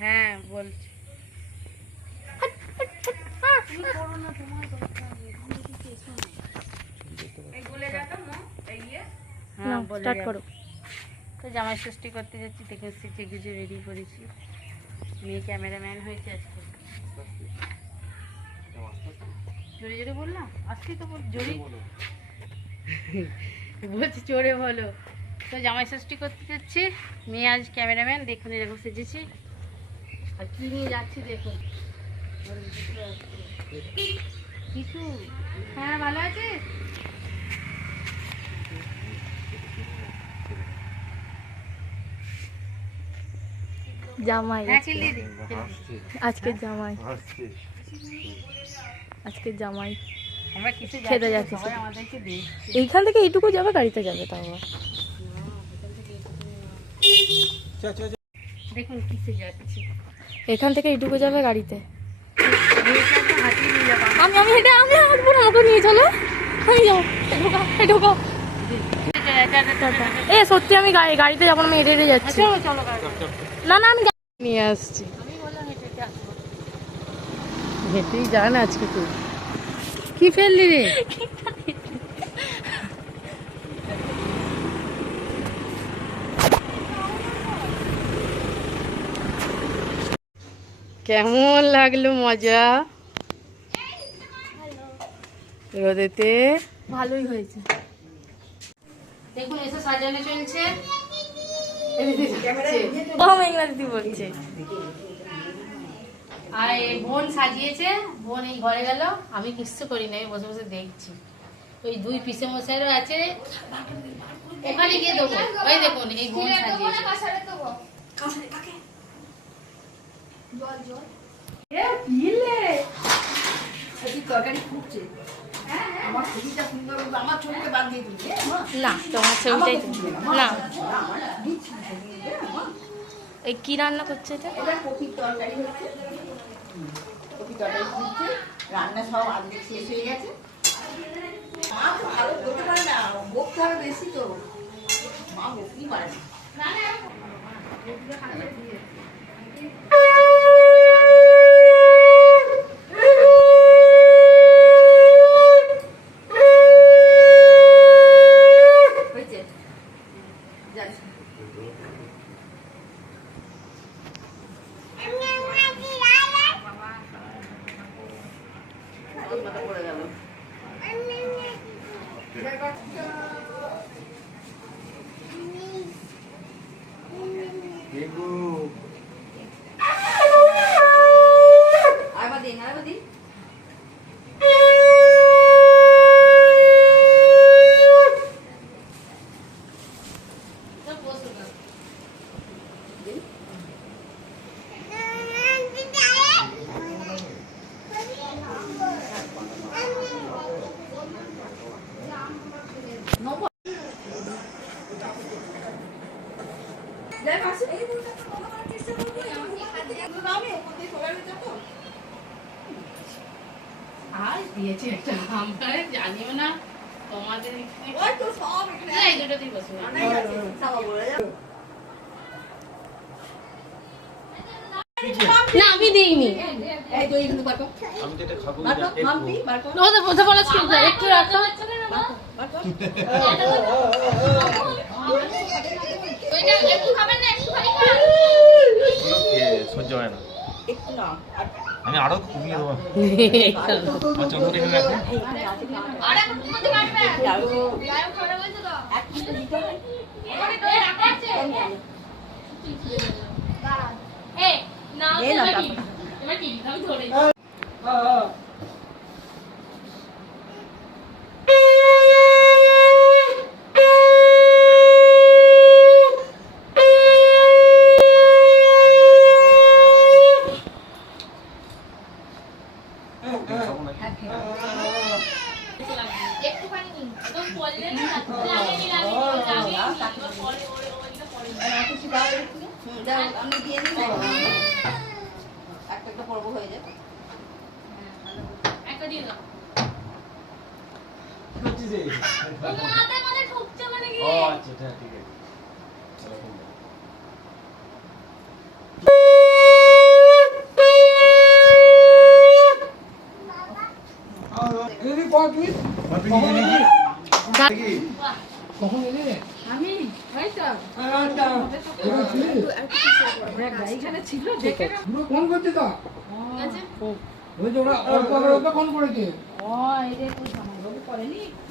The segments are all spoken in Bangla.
হ্যাঁ বলছি তো জামাই ষষ্ঠী করতে যাচ্ছি, দেখে সেচে গুজে রেডি করেছি। মেয়ে ক্যামেরাম্যান হয়েছে আজকে। জোরে জোরে বললাম, আজকে তো জোরে বলছি, জোরে বলো। তো জামাই ষষ্ঠী করতে যাচ্ছি, মেয়ে আজ ক্যামেরাম্যান। দেখুন এরকম সেজেছি, আর কি নিয়ে যাচ্ছি দেখুন। কিছু হ্যাঁ ভালো আছিস? জামাই আজকে জামাই আজকে জামাই আমরা কিছু খেতে যাচ্ছি। আমাদেরকে দেখছি। এইখান থেকে এইটুকু যাবে, গাড়িতে যাবে তাও। দেখুন কিসে যাচ্ছি, এখান থেকে এইটুকু যাবে গাড়িতে। আমি হেঁটে হাঁটবো না, আমাকে নিয়ে চলো। এ সত্যি আমি গাড়িতে যাবো না, আমি হেঁটে হেঁটে যাচ্ছি। না না আমি নিয়ে আসছি। হেঁটেই যান আজকে। তুই কি ফেললি রে? কেমন লাগলো মজা রোদেতে? ভালোই হয়েছে। দেখুন এসে সাজানো চলছে। ইংরাজি বলছে। আর বোন সাজিয়েছে, বোন এই ঘরে গেল, আমি কিচ্ছু করি না, বসে বসে দেখছি। ওই দুই পিসে মশাইরও আছে, ওখানে গিয়ে দেবো। ওই দেখুন এই বোন সাজিয়েছে। না তোমার ছবিটাই না। এই কি রান্না করছে এটা? কপির তরকারি হচ্ছে, কপির তরকারি হচ্ছে, রান্না সব আর্ধেক শেষ হয়ে গেছে। মা তো ভালো করতে পারে না, বকতে হবে বেশি তো, মা বকতেই পারে না। আজ দিয়েছে একটা, আমরা জানিও না তোমাদের। না আমি দিইনি। একটু রাখো। সহ্য হয় না, আমি আরো কমিয়ে দেবো। আমি দিয়ে দিই, একটা পর্ব হয়ে যাবে। একটা দিয়ে দাও। ও আচ্ছা ঠিক আছে। কখন এলে? আমি ওই তো পুরো ফোন করছে তো? ওই যে ওরা অল্প অল্প ফোন করেছে।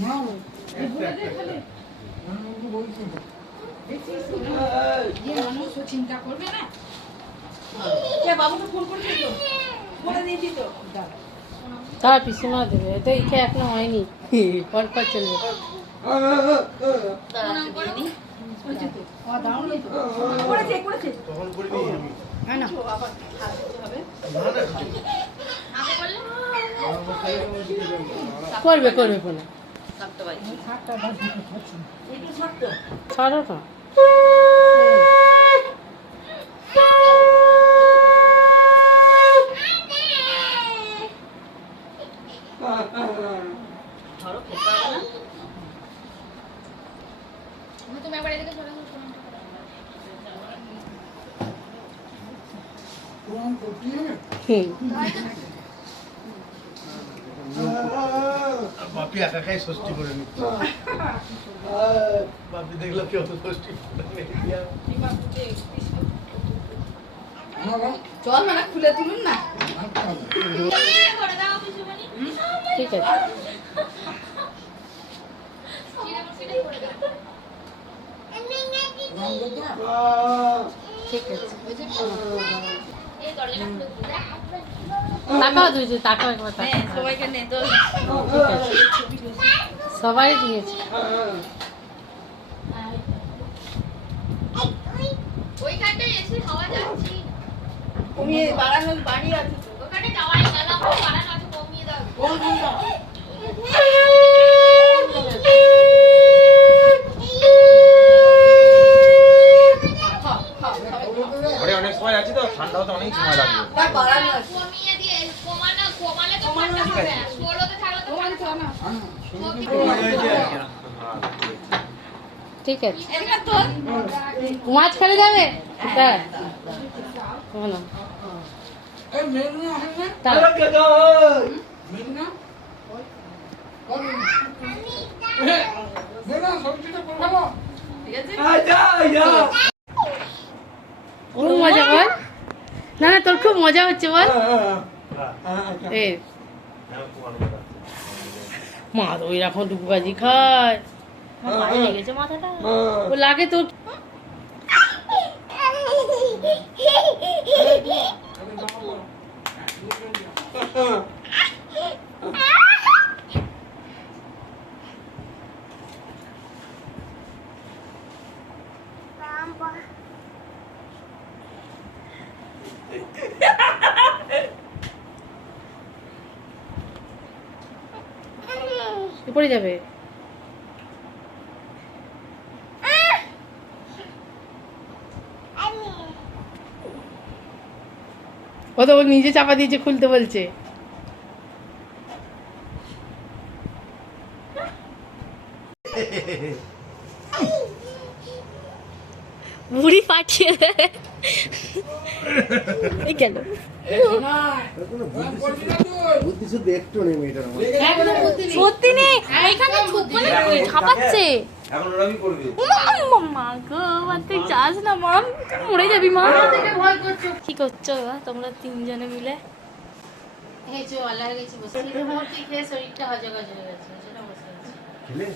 না, জামাইবাবু বলছে। চিন্তা করবে না বাবুকে ফোন করেছি তো বলে দিয়েছি তো তার পিছনে দেবে এটা ইচ্ছে এখনো হয়নি পর পর চলবে করবে করবে ফোনে ছাড়ো না তুমি একবার এদিকে চলে আসো প্রণাম করতে হবে? বাপি একাই ষষ্ঠী করে নিচ্ছে বাপি দেখলো কি অত ষষ্ঠী চল মানে খুলে তুলুন না করে দাও কিছু বলি ঠিক আছে করে দাও ঠিক আছে এই দরজাটা খুলে দাও তাকাও দুইজন তাকাও একবার তাকাও সবাইকে নে তো ঠিক আছে সবাই দিয়েছে ওইখানটায় এসে হাওয়া যাচ্ছি কমিয়ে বাড়ানো বাড়ি আছে তো ওখানে যাওয়াই গেলাম বাড়ানো আছে কমিয়ে দাও কোন কোনটা ঘরে অনেক সময় আছি তো ঠান্ডাও তো অনেক সময় লাগবে বাড়ানো আছে কমিয়ে দিয়ে কমালে তো ঠান্ডা হবে ষোলোতে থাকলে তো ঠান্ডা ঠিক আছে এদিকে তো মাছ ফেলে যাবে হ্যাঁ না এই মেঘনা আসে না? তা মেঘনা? কবে? মেঘনা, সবজিটা করে দেবো? ঠিক আছে খুব মজা বল না না তোর খুব মজা হচ্ছে বল এ মা তো ওই রকম ডুববাজি খায় বাইরে লেগেছে মাথাটা ও লাগে তোর পড়ে যাবে ও তো নিজে চাপা দিয়েছে খুলতে বলছে বুড়ি পাঠিয়ে দেয় এই কেন বুদ্ধি শুধু একটু নেই মেয়েটার আমার একদম বুদ্ধি নেই। সত্যি নেই এখানে ছাপাচ্ছে এখন ওরকমই করবে মা গো তুই চাস না মাম মরে যাবি মা থেকে ভয় করছো কি করছো তোমরা তিনজনে মিলে হেঁচো আল্লাহর কাছে বসে মুহূর্তে খেয়ে শরীরটা হজগজ হয়ে গেছে সেটা বসে আছে খেলে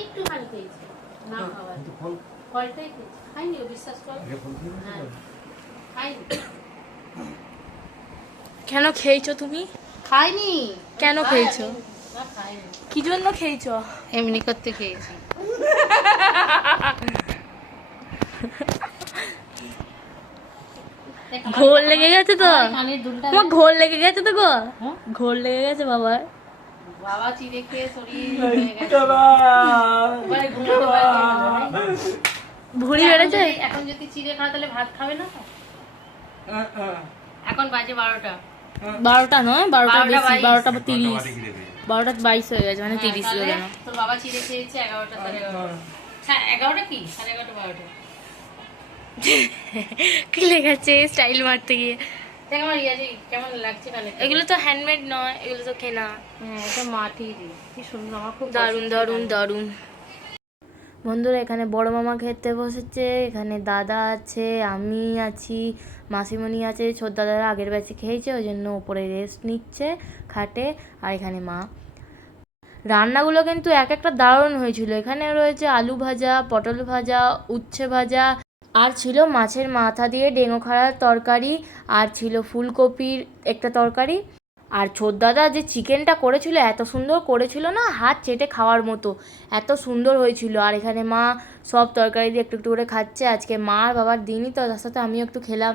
একটু খালি খেয়েছি না খাওয়া কিন্তু ফল ফলটাই খেয়েছি খাইনি ও বিশ্বাস করো আগে ফল খেয়ে হ্যাঁ খাইনি কেন খেয়েছো তুমি খাইনি কেন খেয়েছো না খাইনি কি জন্য খেয়েছো এমনি করতে খেয়েছি ঘোল লেগে গেছে তো কানের দুলটা তোমার ঘোল লেগে গেছে তো গো হ্যাঁ? ঘোল লেগে গেছে বাবার বাবা চিড়ে খেয়ে শরীর হয়ে গেছে এবারে ঘুমোতে পারছে না। ভুঁড়ি বেড়েছে এখন যদি চিড়ে খাও তাহলে ভাত খাবে না তো এখন বাজে 12টা 12টা নয় 12টা 12টা বেশি 22 12টা 30 12টা 22 হয়ে গেছে মানে 30 হয়ে গেল তোর বাবা চিড়ে খেয়েছে 11টা 11:30 হ্যাঁ 11টা কি 11:30 12টা কি লেগেছে স্টাইল মারতে গিয়ে দেখ আমার ইয়াজি কেমন লাগছে কানে। এগুলো তো হ্যান্ডমেড নয়, এগুলো তো কেনা। হ্যাঁ এটা মাটির, কি সুন্দর, আমার খুব দারুণ দারুণ দারুণ। বন্ধুরা এখানে বড় মামা খেতে বসেছে, এখানে দাদা আছে, আমি আছি, মাসিমণি আছে। ছোট দাদারা আগের ব্যাচে খেয়েছে, ওই জন্য ওপরে রেস্ট নিচ্ছে খাটে। আর এখানে মা। রান্নাগুলো কিন্তু এক একটা দারুণ হয়েছিল। এখানে রয়েছে আলু ভাজা, পটল ভাজা, উচ্ছে ভাজা, আর ছিল মাছের মাথা দিয়ে ডেঙ্গো খাড়ার তরকারি, আর ছিল ফুলকপির একটা তরকারি। আর ছোটদাদা যে চিকেনটা করেছিল এত সুন্দর করেছিল না, হাত চেটে খাওয়ার মতো, এত সুন্দর হয়েছিল। আর এখানে মা সব তরকারি দিয়ে একটু একটু করে খাচ্ছে। আজকে মা আর বাবার দিনই তো, তার সাথে আমিও একটু খেলাম।